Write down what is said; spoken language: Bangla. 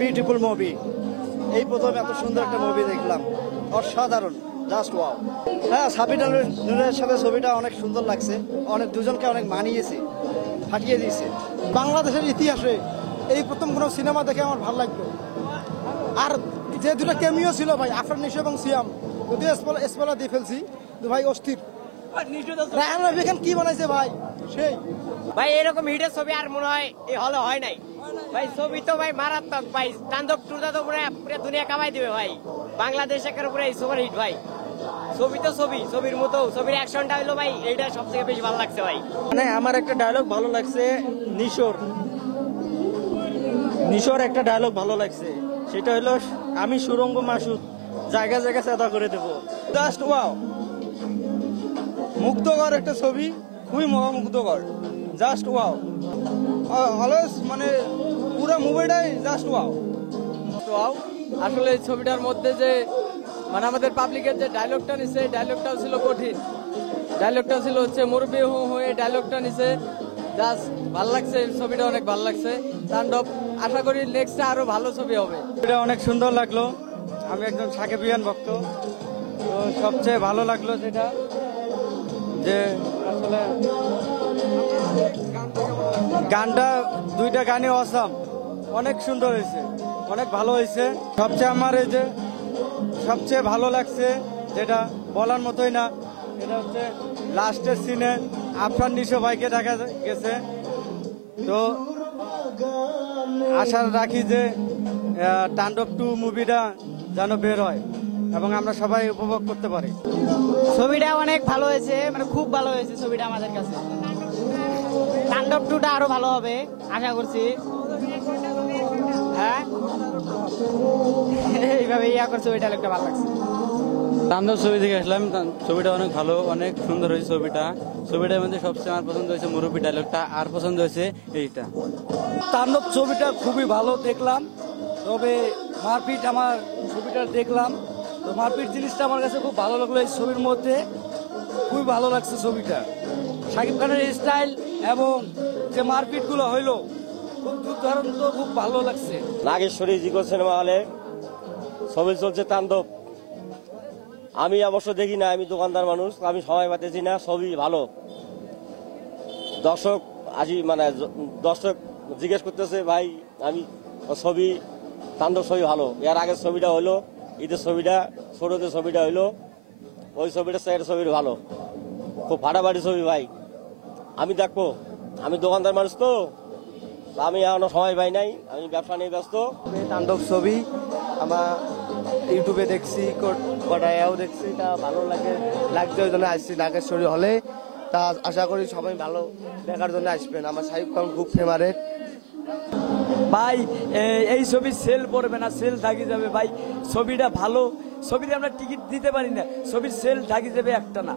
Beautiful movie. এই প্রথম এত সুন্দর একটা মুভি দেখলাম, অসাধারণ, জাস্ট ওয়াও। হ্যাঁ, সাবিনা নূরের সাথে ছবিটা অনেক সুন্দর লাগছে, অনেক দুজনকে অনেক মানিয়েছে, ফাটিয়ে দিয়েছে। বাংলাদেশের ইতিহাসে এই প্রথম কোনো সিনেমা দেখে আমার ভালো লাগলো। আর যে দুটো কেমিও ছিল ভাই, আফরান নিশো এবং সিয়াম, যদিও স্পলা দিয়ে ফেলছি, তো ভাই অস্থির। রায়হান রাফি খান কি বানাইছে ভাই, সেই ভাই এরকম হিটের ছবি আর মনে হয় এই হলে হয় নাই ভাই। ছবি তো ভাই মারাত্মক ভাই, তাণ্ডব টুটা তো পুরো দুনিয়া কামাই দিবে ভাই। বাংলাদেশ একের উপরে সুপার হিট ভাই। ছবি তো ছবির মতো, ছবির অ্যাকশনটা হলো ভাই এইটা সব থেকে বেশি ভালো লাগছে ভাই। মানে আমার একটা ডায়লগ ভালো লাগছে, নিশোর একটা ডায়লগ ভালো লাগছে, সেটা হলো আমি সুরঙ্গ মাসুদ জায়গা জায়গা চেতা করে দেবো। জাস্ট ওয়াও, মুগ্ধকর একটা ছবি, খুবই মহামুগ্ধকর, জাস্ট ওয়াও। অলওয়েজ মানে পুরো মুভিটাই জাস্ট ওয়াও। আসলে এই ছবিটার মধ্যে যে মানে আমাদের পাবলিকের যে ডায়লগটা নিছে, ডায়লগটাও ছিল কঠিন, ডায়লগটা ছিল হচ্ছে মুরব্বী হয়ে ডায়লগটা নিছে, জাস্ট ভাল লাগছে। ছবিটা অনেক ভালো লাগছে। তাণ্ডব, আশা করি নেক্সটে আরো ভালো ছবি হবে। এটা অনেক সুন্দর লাগলো। আমি একজন সাকিবিয়ান ভক্ত, তো সবচেয়ে ভালো লাগলো যেটা যে আসলে গানটা, দুইটা গানই অসাম, অনেক সুন্দর হয়েছে, অনেক ভালো হয়েছে। সবচেয়ে আমার এই যে সবচেয়ে ভালো লাগছে যেটা বলার মতোই না, এটা হচ্ছে লাস্টের সিনে আফরান নিশো ভাইকে দেখা গেছে। তো আশা রাখি যে তাণ্ডব 2 মুভিটা যেন বের হয় এবং আমরা সবাই উপভোগ করতে পারি। ছবিটা অনেক ভালো হয়েছে, মানে খুব ভালো হয়েছে ছবিটা আমাদের কাছে। তাণ্ডব টুটা আরো ভালো হবে আশা করছি। হ্যাঁ, এইভাবে ইয়া করছে, ওই ডায়লগটা ভালো লাগছে। তাণ্ডব ছবি দেখে আসলাম, ছবিটা অনেক ভালো, অনেক সুন্দর হয়েছে ছবিটা। ছবিটার মধ্যে সবচেয়ে আমার পছন্দ হয়েছে মুরব্বী ডায়লগটা, আর পছন্দ হয়েছে এইটা। তাণ্ডব ছবিটা খুবই ভালো দেখলাম, তবে মারপিট আমার ছবিটা দেখলাম, তো মারপিট জিনিসটা আমার কাছে খুব ভালো লাগলো। এই ছবির মধ্যে খুবই ভালো লাগছে ছবিটা, শাকিব খানের স্টাইল এবং যে মারপিটগুলো হইলো খুব দুর্দান্ত, খুব ভালো লাগছে। নাগেশ্বরী জিকো সিনেমা হলে ছবি চলছে তাণ্ডব। আমি অবশ্য দেখি না, আমি দোকানদার মানুষ, আমি সময় পাতেছি না। ছবি ভালো, দর্শক দর্শক জিজ্ঞেস করতেছে ভাই, আমি ছবি তাণ্ডব ছবি ভালো। এর আগের ছবিটা হইলো ঈদের ছবিটা, ছোটদের ছবিটা হইলো, ওই ছবিটা ছবিটা ভালো, খুব ফাটাফাটি ছবি ভাই। আমি দেখবো, আমি দোকানদার মানুষ তো, আমি এখনো সময় পাই নাই, আমি ব্যবসা নিয়ে ব্যস্ত। তাণ্ডব ছবি আমার ইউটিউবে দেখছি, কটায়াও দেখছি, তা ভালো লাগছে, ওই জন্য আসছি নাগেশ্বরী হলে। তা আশা করি সবাই ভালো দেখার জন্য আসবেন। আমার শাকিব খান খুব ফেভারেট ভাই। এই ছবি সেল পড়বে না, সেল থাকি যাবে ভাই। ছবিটা ভালো, ছবিতে আমরা টিকিট দিতে পারি না, ছবির সেল থাকি যাবে একটা না।